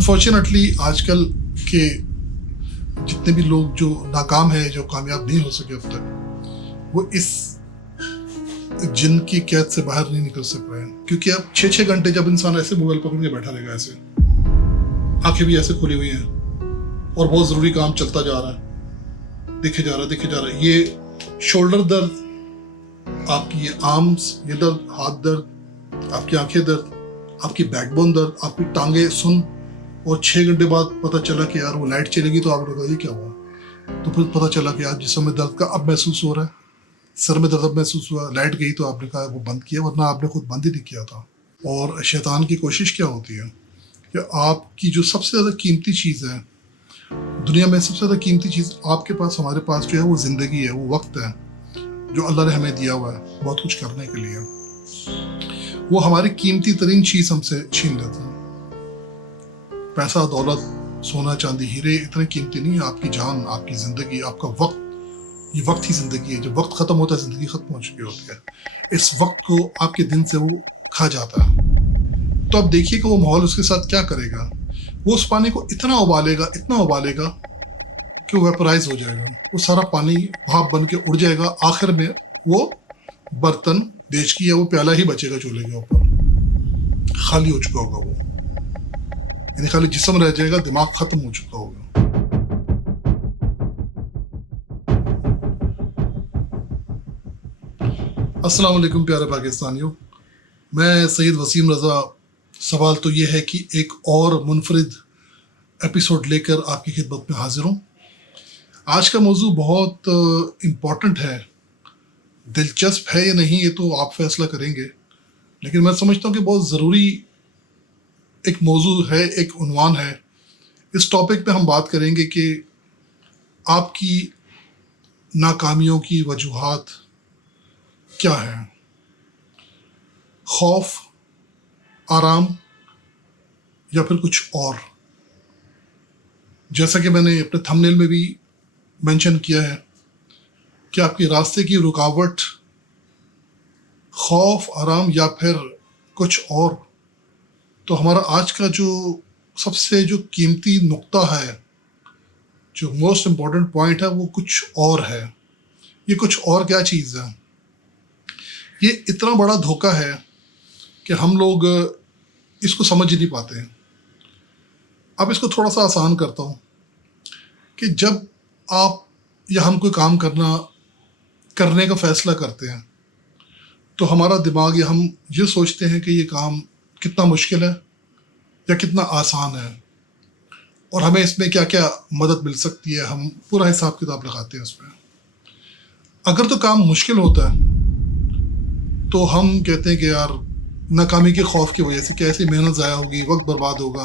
Unfortunately आजकल के जितने भी लोग जो नाकाम है, जो कामयाब नहीं हो सके अब तक, वो इस जिन की कैद से बाहर नहीं निकल सक रहे हैं। क्योंकि अब 6-6 घंटे जब इंसान ऐसे मोबाइल पकड़ के बैठा रहेगा, ऐसे आंखें भी ऐसे खुली हुई हैं और बहुत ज़रूरी काम चलता जा रहा है, देखे जा रहा है, ये शोल्डर दर्द, आपकी ये आर्म्स ये दर्द, हाथ दर्द, आपकी आंखें दर्द, आपकी बैकबोन दर्द, आपकी टांगे सुन, और 6 घंटे बाद पता चला कि यार वो लाइट चलेगी, तो आपने कहा ये क्या हुआ? तो फिर पता चला कि यार जिस्म में दर्द का अब महसूस हो रहा है, सर में दर्द अब महसूस हुआ, लाइट गई तो आपने कहा वो बंद किया, वरना आपने खुद बंद ही नहीं किया था। और शैतान की कोशिश क्या होती है कि आपकी जो सबसे ज़्यादा कीमती चीज़ है दुनिया में, सबसे ज़्यादा कीमती चीज़ आपके पास, हमारे पास जो है वो ज़िंदगी है, वो वक्त है जो अल्लाह ने हमें दिया हुआ है बहुत कुछ करने के लिए। वो हमारी कीमती तरीन चीज़ हमसे छीन लेते हैं। पैसा, दौलत, सोना, चांदी, हीरे इतने कीमती नहीं है। आपकी जान, आपकी ज़िंदगी, आपका वक्त, ये वक्त ही ज़िंदगी है। जब वक्त ख़त्म होता है, ज़िंदगी ख़त्म हो चुकी होती है। इस वक्त को आपके दिन से वो खा जाता है। तो अब देखिए कि वो माहौल उसके साथ क्या करेगा। वो उस पानी को इतना उबालेगा कि वो वेपराइज हो जाएगा। वो सारा पानी भाप बन के उड़ जाएगा। आखिर में वो बर्तन देश की या वो प्याला ही बचेगा चूल्हे के ऊपर, खाली हो चुका होगा वो, यानी खाली जिस्म रह जाएगा, दिमाग खत्म हो चुका होगा। अस्सलाम वालेकुम प्यारे पाकिस्तानियों, मैं सैयद वसीम रज़ा। सवाल तो ये है कि एक और मुनफरिद एपिसोड लेकर आपकी खिदमत में हाजिर हूँ। आज का मौजू बहुत इम्पॉर्टेंट है। दिलचस्प है या नहीं ये तो आप फैसला करेंगे, लेकिन मैं समझता हूँ कि बहुत ज़रूरी एक मौजू है, एक उन्वान है। इस टॉपिक पे हम बात करेंगे कि आपकी नाकामियों की वजूहात क्या है। खौफ, आराम या फिर कुछ और। जैसा कि मैंने अपने थंबनेल में भी मेंशन किया है कि आपके रास्ते की रुकावट खौफ, आराम या फिर कुछ और। तो हमारा आज का जो सबसे जो कीमती नुक्ता है, जो मोस्ट इम्पॉर्टेंट पॉइंट है, वो कुछ और है। ये कुछ और क्या चीज़ है? ये इतना बड़ा धोखा है कि हम लोग इसको समझ ही नहीं पाते हैं। अब इसको थोड़ा सा आसान करता हूँ कि जब आप या हम कोई काम करने का फ़ैसला करते हैं, तो हमारा दिमाग या हम ये सोचते हैं कि ये काम कितना मुश्किल है या कितना आसान है, और हमें इसमें क्या क्या मदद मिल सकती है। हम पूरा हिसाब किताब लगाते हैं उसमें। अगर तो काम मुश्किल होता है तो हम कहते हैं कि यार नाकामी के खौफ की वजह से कैसी मेहनत ज़ाया होगी, वक्त बर्बाद होगा,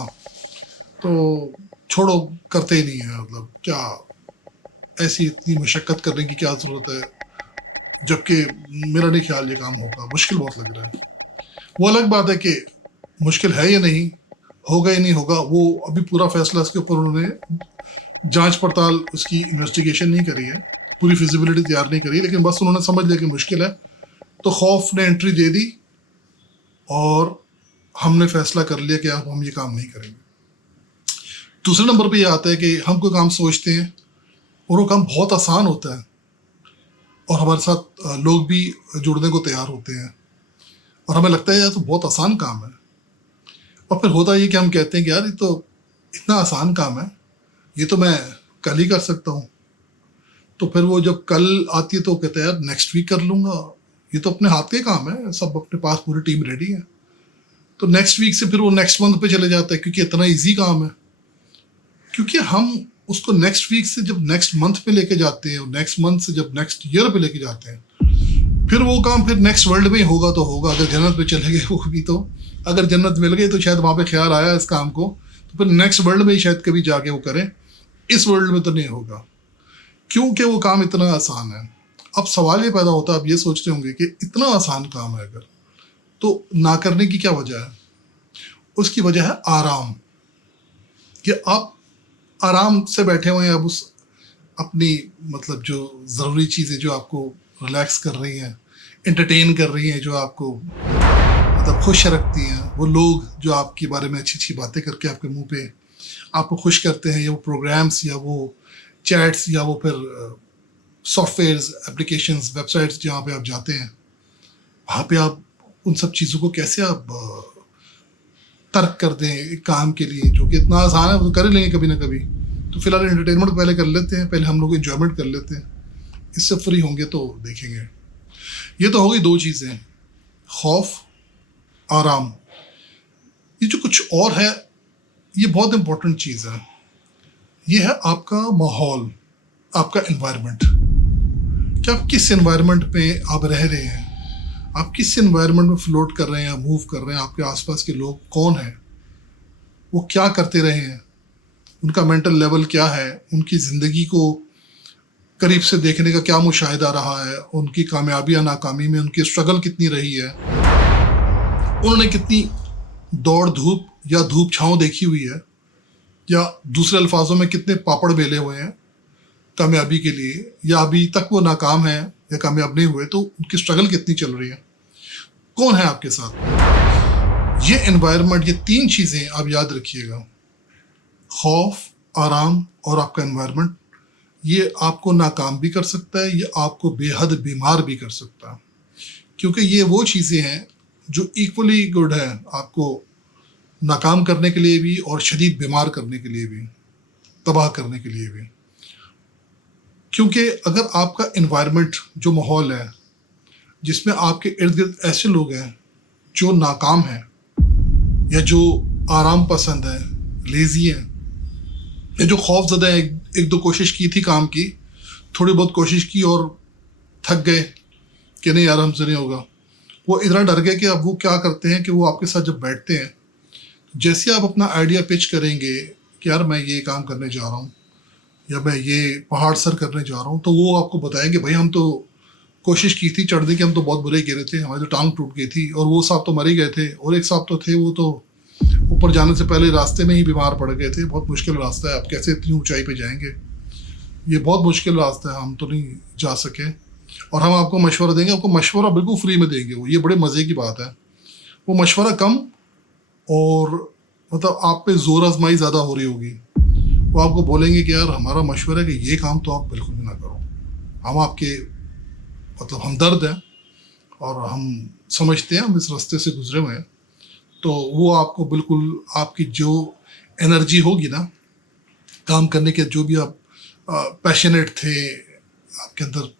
तो छोड़ो, करते ही नहीं है। मतलब क्या ऐसी इतनी मशक्क़त करने की क्या ज़रूरत है, जबकि मेरा नहीं ख्याल ये काम होगा, मुश्किल बहुत लग रहा है। वो अलग बात है कि मुश्किल है या नहीं, होगा या नहीं होगा, वो अभी पूरा फैसला इसके ऊपर उन्होंने जांच पड़ताल, उसकी इन्वेस्टिगेशन नहीं करी है, पूरी फिजिबिलिटी तैयार नहीं करी, लेकिन बस उन्होंने समझ लिया कि मुश्किल है, तो खौफ ने एंट्री दे दी और हमने फैसला कर लिया कि अब हम ये काम नहीं करेंगे। दूसरे नंबर पे ये आता है कि हम कोई काम सोचते हैं और वो काम बहुत आसान होता है, और हमारे साथ लोग भी जुड़ने को तैयार होते हैं, और हमें लगता है यार तो बहुत आसान काम है। और फिर होता ये कि हम कहते हैं कि यार ये तो इतना आसान काम है, ये तो मैं कल ही कर सकता हूँ। तो फिर वो जब कल आती है तो कहते हैं यार नेक्स्ट वीक कर लूँगा, ये तो अपने हाथ के काम है, सब अपने पास पूरी टीम रेडी है। तो नेक्स्ट वीक से फिर वो नेक्स्ट मंथ पे चले जाता है, क्योंकि इतना इजी काम है। क्योंकि हम उसको नेक्स्ट वीक से जब नेक्स्ट मंथ पे लेके जाते हैं, और नेक्स्ट मंथ से जब नेक्स्ट ईयर पे लेके जाते हैं, फिर वो काम फिर नेक्स्ट वर्ल्ड में ही होगा तो होगा। अगर जन्नत पे चले गए वो भी, तो अगर जन्नत मिल गई तो शायद वहाँ पे ख्याल आया इस काम को, तो फिर नेक्स्ट वर्ल्ड में ही शायद कभी जाके वो करें। इस वर्ल्ड में तो नहीं होगा, क्योंकि वो काम इतना आसान है। अब सवाल ये पैदा होता है, आप ये सोच रहे होंगे कि इतना आसान काम है अगर, तो ना करने की क्या वजह है? उसकी वजह है आराम। कि आप आराम से बैठे हुए हैं, अब उस अपनी मतलब जो ज़रूरी चीज़ें जो आपको रिलैक्स कर रही हैं, एंटरटेन कर रही हैं, जो आपको मतलब खुश रखती हैं, वो लोग जो आपके बारे में अच्छी अच्छी बातें करके आपके मुंह पे आपको खुश करते हैं, या वो प्रोग्राम्स या वो चैट्स या वो फिर सॉफ्टवेयर्स, एप्लीकेशंस, वेबसाइट्स जहाँ पे आप जाते हैं, वहाँ पे आप उन सब चीज़ों को कैसे आप तर्क कर दें एक काम के लिए जो कि इतना आसान है, वो तो कर ही लेंगे कभी ना कभी। तो फिलहाल एंटरटेनमेंट पहले कर लेते हैं, पहले हम लोग इंजॉयमेंट कर लेते हैं, इससे फ्री होंगे तो देखेंगे। ये तो हो गई दो चीज़ें, खौफ, आराम। ये जो कुछ और है, ये बहुत इंपॉर्टेंट चीज़ है। ये है आपका माहौल, आपका एनवायरनमेंट। कि आप किस एनवायरनमेंट पे आप रह रहे हैं, आप किस एनवायरनमेंट में फ्लोट कर रहे हैं या मूव कर रहे हैं, आपके आसपास के लोग कौन हैं, वो क्या करते रहे हैं, उनका मेंटल लेवल क्या है, उनकी ज़िंदगी को करीब से देखने का क्या मुशाहिदा रहा है, उनकी कामयाबी या नाकामी में उनकी स्ट्रगल कितनी रही है, उन्होंने कितनी दौड़ धूप या धूप छाँव देखी हुई है, या दूसरे अल्फाजों में कितने पापड़ बेले हुए हैं कामयाबी के लिए, या अभी तक वो नाकाम है या कामयाब नहीं हुए तो उनकी स्ट्रगल कितनी चल रही है, कौन है आपके साथ। ये एनवायरनमेंट, ये तीन चीज़ें आप याद रखिएगा, खौफ, आराम और आपका एनवायरनमेंट, ये आपको नाकाम भी कर सकता है, ये आपको बेहद बीमार भी कर सकता है। क्योंकि ये वो चीज़ें हैं जो इक्वली गुड है आपको नाकाम करने के लिए भी और शदीद बीमार करने के लिए भी, तबाह करने के लिए भी। क्योंकि अगर आपका एनवायरनमेंट, जो माहौल है जिसमें आपके इर्द गिर्द ऐसे लोग हैं जो नाकाम हैं या जो आराम पसंद है, लेज़ी हैं, या जो खौफज़दा है, एक दो कोशिश की थी काम की, थोड़ी बहुत कोशिश की और थक गए कि नहीं यार हमसे नहीं होगा, वो इतना डर गए कि अब वो क्या करते हैं कि वो आपके साथ जब बैठते हैं, जैसे आप अपना आइडिया पिच करेंगे कि यार मैं ये काम करने जा रहा हूँ या मैं ये पहाड़ सर करने जा रहा हूँ, तो वो आपको बताएंगे भाई हम तो कोशिश की थी चढ़ने की, हम तो बहुत बुरे गिरे थे, हमारी तो टांग टूट गई थी, और वो साहब तो मर ही गए थे, और एक साहब तो थे वो तो ऊपर जाने से पहले रास्ते में ही बीमार पड़ गए थे। बहुत मुश्किल रास्ता है, आप कैसे इतनी ऊंचाई पे जाएंगे, ये बहुत मुश्किल रास्ता है, हम तो नहीं जा सके। और हम आपको मशवरा देंगे, आपको मशवरा बिल्कुल फ्री में देंगे, वो ये बड़े मज़े की बात है। वो मशवरा कम और मतलब आप पे जोर आजमाई ज़्यादा हो रही होगी। वो आपको बोलेंगे कि यार हमारा मशवरा है कि ये काम तो आप बिल्कुल भी ना करो, हम आपके मतलब हमदर्द हैं और हम समझते हैं, हम इस रास्ते से गुजरे हुए हैं। तो वो आपको बिल्कुल आपकी जो एनर्जी होगी ना काम करने के, जो भी आप पैशनेट थे, आपके अंदर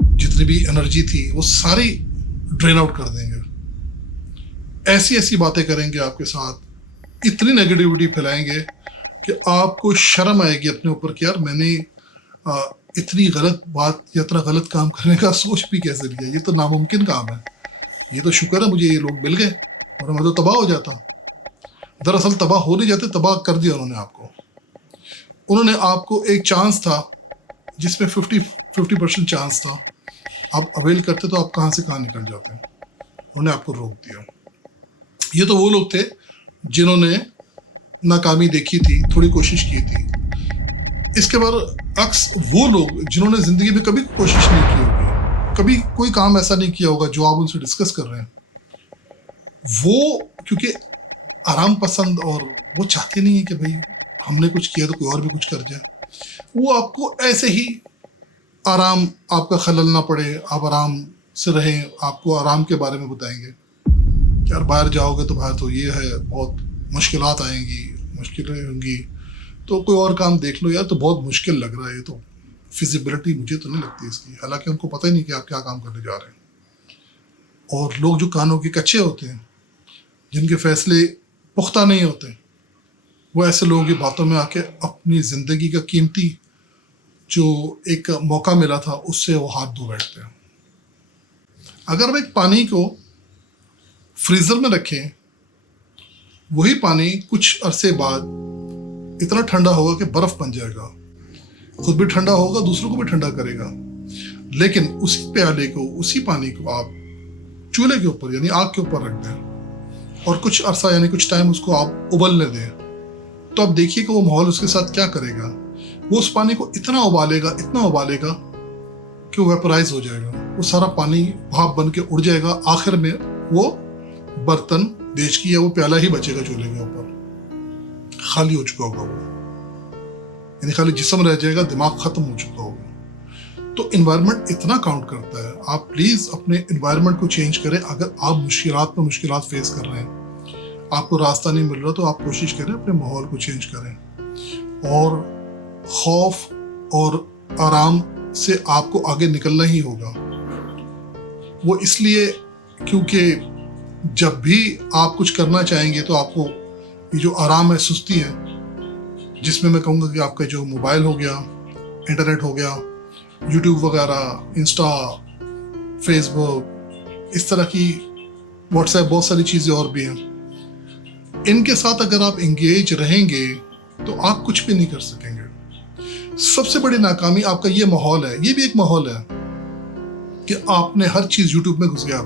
जितनी भी एनर्जी थी वो सारी ड्रेन आउट कर देंगे। ऐसी ऐसी बातें करेंगे आपके साथ, इतनी नेगेटिविटी फैलाएंगे कि आपको शर्म आएगी अपने ऊपर कि यार मैंने इतनी गलत बात या इतना गलत काम करने का सोच भी कैसे लिया, ये तो नामुमकिन काम है, ये तो शुक्र है मुझे ये लोग मिल गए और मैं तो तबाह हो जाता। दरअसल तबाह हो नहीं जाते, तबाह कर दिया उन्होंने आपको। उन्होंने आपको एक चांस था जिसमें 50% चांस था, आप अवेल करते तो आप कहाँ से कहाँ निकल जाते, उन्होंने आपको रोक दिया। ये तो वो लोग थे जिन्होंने नाकामी देखी थी, थोड़ी कोशिश की थी। इसके बाद अक्स वो लोग जिन्होंने ज़िंदगी में कभी कोशिश नहीं की होगी, कभी कोई काम ऐसा नहीं किया होगा जो आप उनसे डिस्कस कर रहे हैं, वो क्योंकि आराम पसंद और वो चाहते नहीं है कि भाई हमने कुछ किया तो कोई और भी कुछ कर जाए, वो आपको ऐसे ही आराम, आपका खलल ना पड़े, आप आराम से रहें, आपको आराम के बारे में बताएंगे। यार बाहर जाओगे तो बाहर तो ये है, बहुत मुश्किलात आएंगी, मुश्किलें होंगी, तो कोई और काम देख लो यार, तो बहुत मुश्किल लग रहा है, ये तो फिजिबिलिटी मुझे तो नहीं लगती इसकी। हालांकि उनको पता ही नहीं कि आप क्या काम करने जा रहे हैं। और लोग जो कानों के कच्चे होते हैं, जिनके फैसले पुख्ता नहीं होते, वो ऐसे लोगों की बातों में आके अपनी ज़िंदगी का कीमती जो एक मौका मिला था उससे वो हाथ धो बैठते हैं। अगर हम एक पानी को फ्रीज़र में रखें, वही पानी कुछ अरसे बाद इतना ठंडा होगा कि बर्फ़ बन जाएगा, खुद भी ठंडा होगा, दूसरों को भी ठंडा करेगा। लेकिन उसी प्याले को, उसी पानी को आप चूल्हे के ऊपर यानी आग के ऊपर रख दें और कुछ अरसा यानी कुछ टाइम उसको आप उबलने दें, तो आप देखिए कि वो माहौल उसके साथ क्या करेगा। वो उस पानी को इतना उबालेगा, इतना उबालेगा कि वो वेपराइज हो जाएगा, वो सारा पानी भाप बन के उड़ जाएगा। आखिर में वो बर्तन बेच की या वो प्याला ही बचेगा चूल्हे के ऊपर। खाली हो चुका होगा वो, यानी खाली जिस्म रह जाएगा, दिमाग खत्म हो चुका होगा। तो इन्वायरमेंट इतना काउंट करता है। आप प्लीज अपने इन्वायरमेंट को चेंज करें। अगर आप मुश्किलात पे मुश्किलात फेस कर रहे हैं, आपको रास्ता नहीं मिल रहा, तो आप कोशिश करें अपने माहौल को चेंज करें। और खौफ और आराम से आपको आगे निकलना ही होगा। वो इसलिए क्योंकि जब भी आप कुछ करना चाहेंगे तो आपको ये जो आराम है, सुस्ती है, जिसमें मैं कहूँगा कि आपका जो मोबाइल हो गया, इंटरनेट हो गया, यूट्यूब वगैरह, इंस्टा, फेसबुक, इस तरह की, व्हाट्सएप, बहुत सारी चीज़ें और भी हैं, इनके साथ अगर आप इंगेज रहेंगे तो आप कुछ भी नहीं कर सकेंगे। सबसे बड़ी नाकामी आपका ये माहौल है। ये भी एक माहौल है कि आपने हर चीज़ यूट्यूब में घुस गया।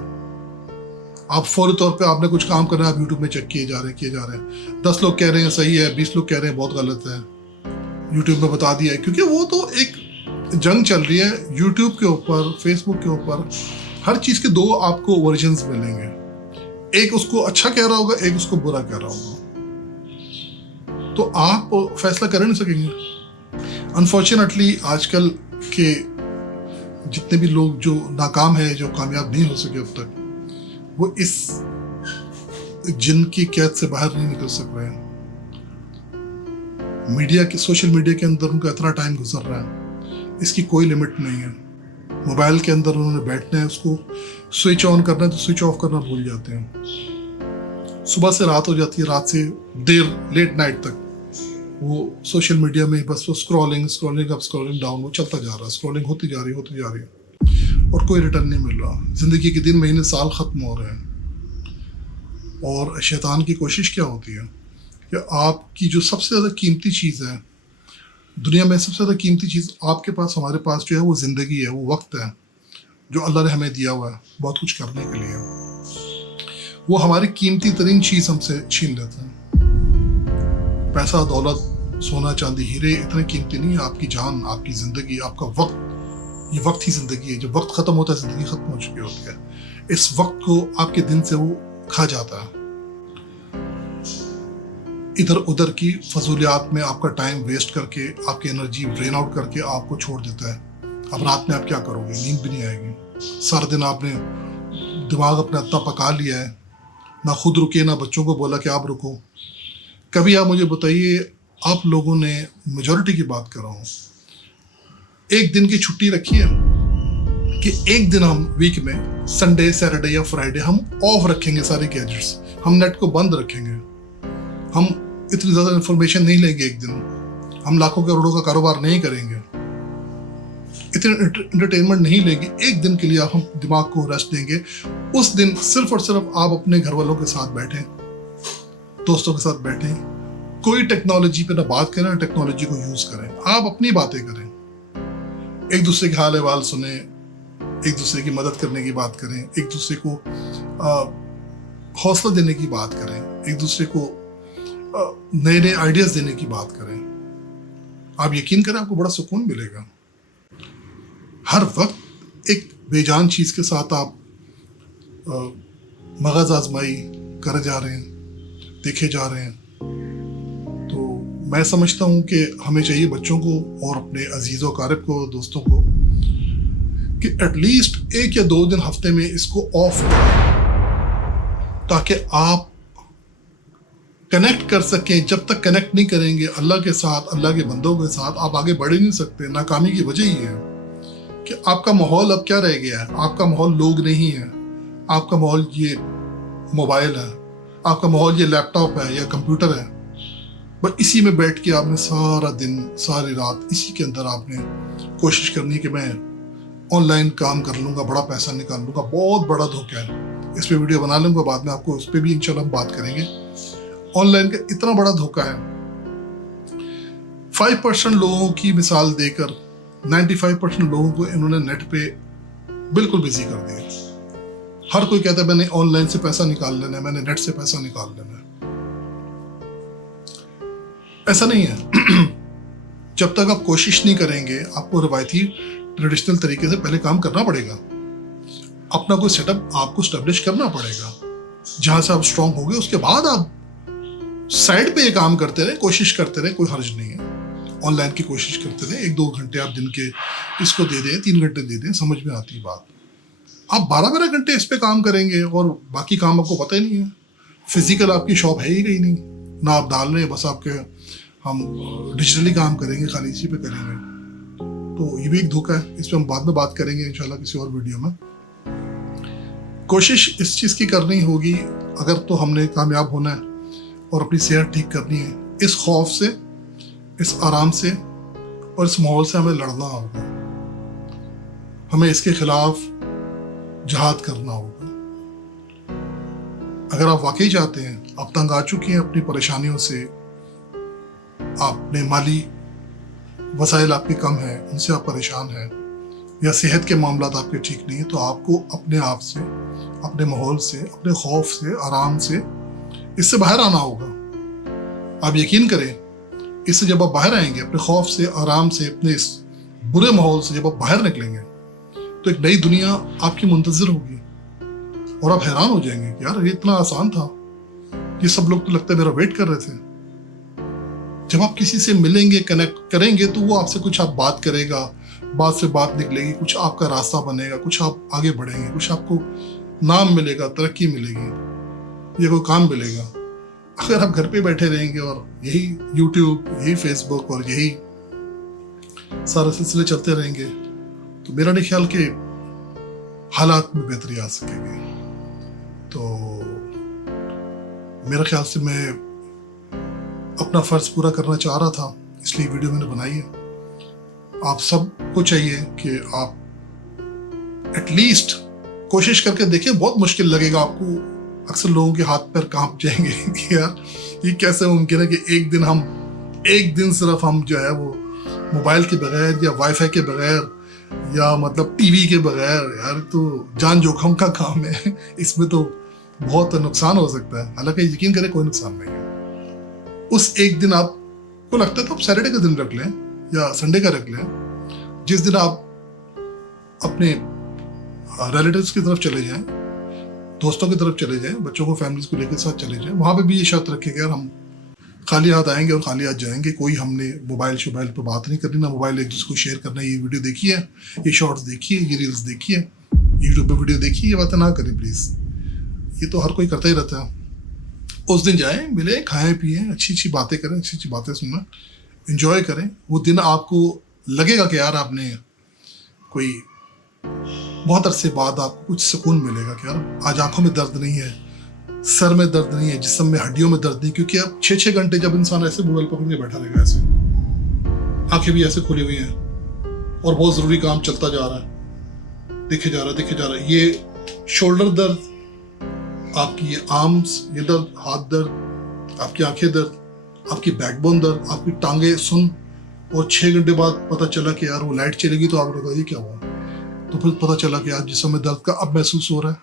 आप फौरी तौर पे आपने कुछ काम करना है, आप यूट्यूब में चेक किए जा रहे हैं। 10 लोग कह रहे हैं सही है, 20 लोग कह रहे हैं बहुत गलत है, यूट्यूब में बता दिया है। क्योंकि वो तो एक जंग चल रही है यूट्यूब के ऊपर, फेसबुक के ऊपर। हर चीज़ के दो आपको वर्जन्स मिलेंगे, एक उसको अच्छा कह रहा होगा, एक उसको बुरा कह रहा होगा। तो आप फैसला कर नहीं सकेंगे। अनफॉर्चुनेटली आजकल के जितने भी लोग जो नाकाम है, जो कामयाब नहीं हो सके अब तक, वो इस जिन की कैद से बाहर नहीं निकल सक रहे हैं। मीडिया के, सोशल मीडिया के अंदर उनका इतना टाइम गुजर रहा है, इसकी कोई लिमिट नहीं है। मोबाइल के अंदर उन्होंने बैठना है, उसको स्विच ऑन करना है तो स्विच ऑफ करना भूल जाते हैं। सुबह से रात हो जाती है, रात से देर, लेट नाइट तक वो सोशल मीडिया में बस वो स्क्रॉलिंग अप, स्क्रॉलिंग डाउन, वो चलता जा रहा है, स्क्रॉलिंग होती जा रही है और कोई रिटर्न नहीं मिल रहा। जिंदगी के दिन, महीने, साल खत्म हो रहे हैं। और शैतान की कोशिश क्या होती है कि आपकी जो सबसे ज़्यादा कीमती चीज़ है दुनिया में, सबसे ज़्यादा कीमती चीज़ आपके पास, हमारे पास जो है, वो ज़िंदगी है, वो वक्त है जो अल्लाह ने हमें दिया हुआ है बहुत कुछ करने के लिए। वो हमारी कीमती तरीन चीज़ हमसे छीन लेते हैं। पैसा, दौलत, सोना, चांदी, हीरे इतने कीमती नहीं है। आपकी जान, आपकी ज़िंदगी, आपका वक्त, ये वक्त ही ज़िंदगी है। जब वक्त ख़त्म होता है, ज़िंदगी ख़त्म हो चुकी होती है। इस वक्त को आपके दिन से वो खा जाता है। इधर उधर की फजूलियात में आपका टाइम वेस्ट करके, आपकी एनर्जी ड्रेन आउट करके आपको छोड़ देता है। अब रात में आप क्या करोगे? नींद भी नहीं आएगी। सारा दिन आपने दिमाग अपना इतना पका लिया है, ना खुद रुके, ना बच्चों को बोला कि आप रुको। कभी आप मुझे बताइए, आप लोगों ने, मेजॉरिटी की बात कर रहा हूँ, एक दिन की छुट्टी रखी है कि एक दिन हम वीक में, संडे, सैटरडे या फ्राइडे, हम ऑफ रखेंगे सारे गैजेट्स, हम नेट को बंद रखेंगे, हम इतनी ज़्यादा इन्फॉर्मेशन नहीं लेंगे एक दिन, हम लाखों करोड़ों का कारोबार नहीं करेंगे, इतने एंटरटेनमेंट नहीं लेंगे। एक दिन के लिए आप हम दिमाग को रेस्ट देंगे। उस दिन सिर्फ और सिर्फ आप अपने घर वालों के साथ बैठें, दोस्तों के साथ बैठें, कोई टेक्नोलॉजी पे ना बात करें, ना टेक्नोलॉजी को यूज़ करें। आप अपनी बातें करें, एक दूसरे के हाल अहवाल सुने, एक दूसरे की मदद करने की बात करें, एक दूसरे को हौसला देने की बात करें, एक दूसरे को नए नए आइडियाज देने की बात करें। आप यकीन करें, आपको बड़ा सुकून मिलेगा। हर वक्त एक बेजान चीज़ के साथ आप मगज आजमाई कर जा रहे हैं, देखे जा रहे हैं। तो मैं समझता हूँ कि हमें चाहिए, बच्चों को और अपने अजीज़ व क़ारिब को, दोस्तों को, कि एटलीस्ट 1 या 2 दिन हफ्ते में इसको ऑफ करें, ताकि आप कनेक्ट कर सकें। जब तक कनेक्ट नहीं करेंगे अल्लाह के साथ, अल्लाह के बंदों के साथ, आप आगे बढ़ ही नहीं सकते। नाकामी की वजह ही है कि आपका माहौल अब क्या रह गया है। आपका माहौल लोग नहीं है, आपका माहौल ये मोबाइल है, आपका माहौल ये लैपटॉप है या कंप्यूटर है। बस इसी में बैठ के आपने सारा दिन, सारी रात इसी के अंदर आपने कोशिश करनी कि मैं ऑनलाइन काम कर लूँगा, बड़ा पैसा निकाल लूँगा। बहुत बड़ा धोखा है। इस पर वीडियो बना लूँगा, बाद में आपको उस पर भी इंशाल्लाह हम बात करेंगे। ऑनलाइन का इतना बड़ा धोखा है। 5% लोगों की मिसाल देकर 95% लोगों को इन्होंने नेट पे बिल्कुल बिजी कर दिया। हर कोई कहता है मैंने ऑनलाइन से पैसा निकाल लेना है, मैंने नेट से पैसा निकाल लेना है। ऐसा नहीं है। जब तक आप कोशिश नहीं करेंगे, आपको रवायती ट्रेडिशनल तरीके से पहले काम करना पड़ेगा। अपना कोई सेटअप आपको स्टैब्लिश करना पड़ेगा। जहां से आप स्ट्रांग हो गए, उसके बाद आप साइड पे ये काम करते रहे, कोशिश करते रहे, कोई हर्ज नहीं है। ऑनलाइन की कोशिश करते रहे, 1-2 घंटे आप दिन के इसको दे दें, 3 घंटे दे दें, समझ में आती बात। आप 12-12 घंटे इस पे काम करेंगे और बाकी काम आपको पता ही नहीं है। फिजिकल आपकी शॉप है ही कहीं नहीं, ना आप डाल रहे हैं, बस आपके हम डिजिटली काम करेंगे, खाली इसी पे करेंगे। तो ये भी एक धोखा है, इस पर हम बाद में बात करेंगे इंशाल्लाह किसी और वीडियो में। कोशिश इस चीज़ की करनी होगी अगर तो हमने कामयाब होना है और अपनी सेहत ठीक करनी है, इस खौफ से, इस आराम से और इस माहौल से हमें लड़ना होगा। हमें इसके खिलाफ जहाद करना होगा। अगर आप वाकई चाहते हैं, आप तंग आ चुके हैं अपनी परेशानियों से, आपने माली वसाइल आपके कम है, उनसे आप परेशान हैं, या सेहत के मामला आपके ठीक नहीं है, तो आपको अपने आप से, अपने माहौल से, अपने खौफ से, आराम से इससे बाहर आना होगा। आप यकीन करें, इससे जब आप बाहर आएंगे, अपने खौफ से, आराम से, अपने इस बुरे माहौल से जब आप बाहर निकलेंगे, तो एक नई दुनिया आपकी मुंतज़िर होगी और आप हैरान हो जाएंगे कि यार ये इतना आसान था, ये सब लोग तो लगता है मेरा वेट कर रहे थे। जब आप किसी से मिलेंगे, कनेक्ट करेंगे, तो वो आपसे कुछ आप बात करेगा, बात से बात निकलेगी, कुछ आपका रास्ता बनेगा, कुछ आप आगे बढ़ेंगे, कुछ आपको नाम मिलेगा, तरक्की मिलेगी, या कोई काम मिलेगा। अगर आप घर पे बैठे रहेंगे और यही यूट्यूब, यही फेसबुक और यही सारे सिलसिले चलते रहेंगे, तो मेरा नहीं ख्याल कि हालात में बेहतरी आ सकेगी। तो मेरा ख्याल से मैं अपना फर्ज पूरा करना चाह रहा था, इसलिए वीडियो मैंने बनाई है। आप सबको चाहिए कि आप एटलीस्ट कोशिश करके देखें। बहुत मुश्किल लगेगा आपको, अक्सर लोगों के हाथ पैर कांप जाएंगे कि यार ये कैसे मुमकिन है कि एक दिन सिर्फ हम जो है वो मोबाइल के बगैर या वाईफाई के बगैर या मतलब टीवी के बगैर, यार तो जान जोखम का काम है, इसमें तो बहुत नुकसान हो सकता है। हालांकि यकीन करें कोई नुकसान नहीं है। उस एक दिन आपको लगता है तो आप सैटरडे का दिन रख लें या संडे का रख लें, जिस दिन आप अपने रिलेटिव्स की तरफ चले जाएं, दोस्तों की तरफ चले जाएं, बच्चों को, फैमिलीज को लेकर साथ चले जाएं। वहां पे भी ये शर्त रखें कि यार हम खाली हाथ आएंगे और खाली हाथ जाएंगे। कोई हमने मोबाइल शोबाइल पे बात नहीं करनी, ना मोबाइल एक दूसरे को शेयर करना, ये वीडियो देखिए, ये शॉर्ट्स देखिए, ये रील्स देखिए, यूट्यूब पे वीडियो देखिए, ये बातें ना करें प्लीज़। ये तो हर कोई करता ही रहता है। उस दिन जाएं, मिले, खाएं पिएं, अच्छी अच्छी बातें करें, अच्छी अच्छी बातें सुनना, एंजॉय करें। वो दिन आपको लगेगा कि यार आपने कोई बहुत अरसे बाद आपको कुछ सुकून मिलेगा कि यार आज आंखों में दर्द नहीं है, सर में दर्द नहीं है, जिस्म में, हड्डियों में दर्द नहीं। क्योंकि अब 6-6 घंटे जब इंसान ऐसे मोबाइल पकड़ के बैठा रहेगा, ऐसे आंखें भी ऐसे खुली हुई हैं और बहुत ज़रूरी काम चलता जा रहा है, देखे जा रहा है, ये शोल्डर दर्द, आपकी ये आर्म्स, ये दर्द, हाथ दर्द, आपकी आंखें दर्द, आपकी बैकबोन दर्द, आपकी टांगे सुन, और 6 घंटे बाद पता चला कि यार वो लाइट चलेगी, तो आपने कहा ये क्या हुआ, तो फिर पता चला कि आज जिस्म में दर्द का अब महसूस हो रहा है,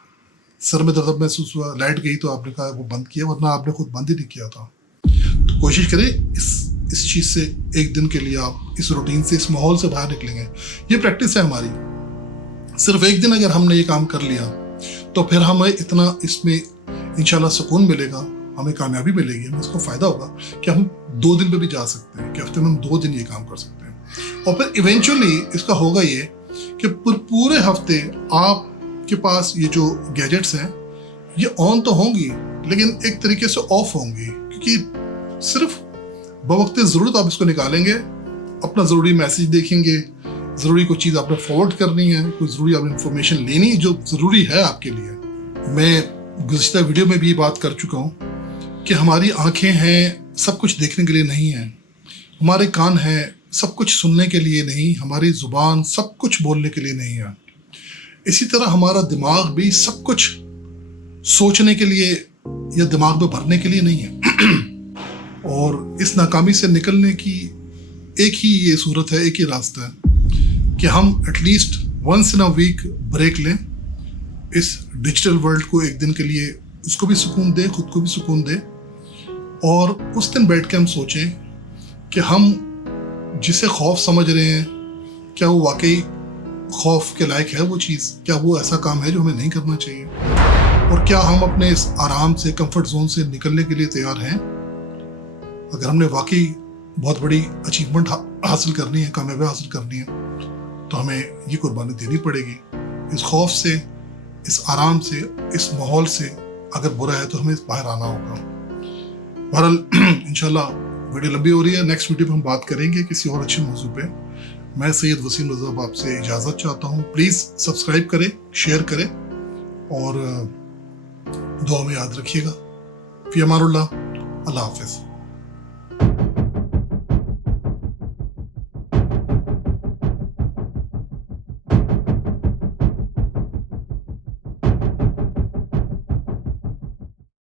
सर में दर्द अब महसूस हुआ, लाइट गई तो आपने कहा वो बंद किया, वरना आपने खुद बंद ही नहीं किया था। तो कोशिश करें इस चीज़ से एक दिन के लिए आप इस रूटीन से, इस माहौल से बाहर निकलेंगे। ये प्रैक्टिस है हमारी। सिर्फ एक दिन अगर हमने ये काम कर लिया तो फिर हमें इतना इसमें इंशाल्लाह सुकून मिलेगा, हमें कामयाबी मिलेगी, हमें इसको फ़ायदा होगा कि हम 2 दिन पे भी जा सकते हैं, कि हफ्ते में हम 2 दिन ये काम कर सकते हैं। और फिर इवेंचुअली इसका होगा ये कि पूरे हफ्ते आपके पास ये जो गैजेट्स हैं ये ऑन तो होंगी, लेकिन एक तरीके से ऑफ होंगी, क्योंकि सिर्फ बवक्त ज़रूरत आप इसको निकालेंगे, अपना ज़रूरी मैसेज देखेंगे, ज़रूरी कोई चीज़ आपने फॉरवर्ड करनी है, कोई ज़रूरी आपने इन्फॉर्मेशन लेनी जो ज़रूरी है आपके लिए। मैं गुज़िश्ता वीडियो में भी ये बात कर चुका हूँ कि हमारी आंखें हैं सब कुछ देखने के लिए नहीं है, हमारे कान हैं सब कुछ सुनने के लिए नहीं, हमारी ज़ुबान सब कुछ बोलने के लिए नहीं है। इसी तरह हमारा दिमाग भी सब कुछ सोचने के लिए या दिमाग में भरने के लिए नहीं है। और इस नाकामी से निकलने की एक ही ये सूरत है, एक ही रास्ता है कि हम at least once in a week break लें, इस डिजिटल वर्ल्ड को एक दिन के लिए उसको भी सुकून दें, खुद को भी सुकून दें, और उस दिन बैठ के हम सोचें कि हम जिसे खौफ समझ रहे हैं, क्या वो वाकई खौफ के लायक है वो चीज़, क्या वो ऐसा काम है जो हमें नहीं करना चाहिए, और क्या हम अपने इस आराम से, कंफर्ट जोन से निकलने के लिए तैयार हैं। اگر ہم نے واقعی بہت بڑی اچیومنٹ حاصل کرنی ہے، کامیابی حاصل کرنی ہے، تو ہمیں یہ قربانی دینی پڑے گی. اس خوف سے، اس آرام سے، اس ماحول سے اگر برا ہے تو ہمیں باہر آنا ہوگا. بہرحال انشاءاللہ ویڈیو لمبی ہو رہی ہے، نیکسٹ ویڈیو پہ ہم بات کریں گے کسی اور اچھے موضوع پہ. میں سید وسیم رضا آپ سے اجازت چاہتا ہوں. پلیز سبسکرائب کریں، شیئر کریں اور دعا میں یاد رکھیے گا. فی امان اللہ. اللہ حافظ.